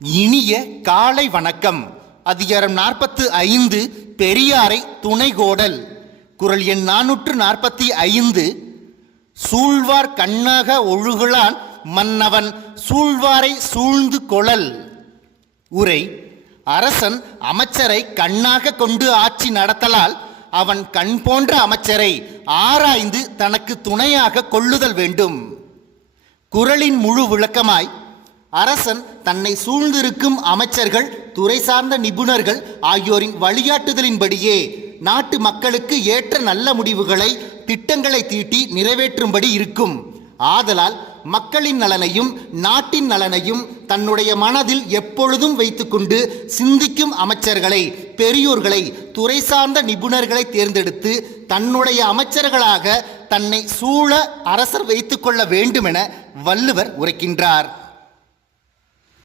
இனிய காலை வணக்கம். அதிகாரம் 45 பெரியாரை துணைகோடல். குறள் எண் 445. சூழ்வார் கண்ணாக ஒழுகலான் மன்னவன் சூழ்வாரை சூழ்ந்து கொளல். உரை: அரசன் அமைச்சரை கண்ணாக கொண்டு ஆட்சி நடத்தலால் அவன் கண் போன்ற அமைச்சரை ஆராய்ந்து தனக்கு துணையாக கொள்ளுதல் வேண்டும். குறளின் முழு விளக்கமாய்: அரசன் தன்னை சூழ்ந்திருக்கும் அமைச்சர்கள், துறை சார்ந்த நிபுணர்கள் ஆகியோரின் வழிகாட்டுதலின்படியே நாட்டு மக்களுக்கு ஏற்ற நல்ல முடிவுகளை, திட்டங்களை தீட்டி நிறைவேற்றும்படி இருக்கும். ஆதலால் மக்களின் நலனையும் நாட்டின் நலனையும் தன்னுடைய மனதில் எப்பொழுதும் வைத்துக்கொண்டு சிந்திக்கும் அமைச்சர்களை, பெரியோர்களை, துறை சார்ந்த நிபுணர்களை தேர்ந்தெடுத்து தன்னுடைய அமைச்சர்களாக தன்னை சூழ அரசர் வைத்துக்கொள்ள வேண்டுமென வள்ளுவர் உரைக்கின்றார்.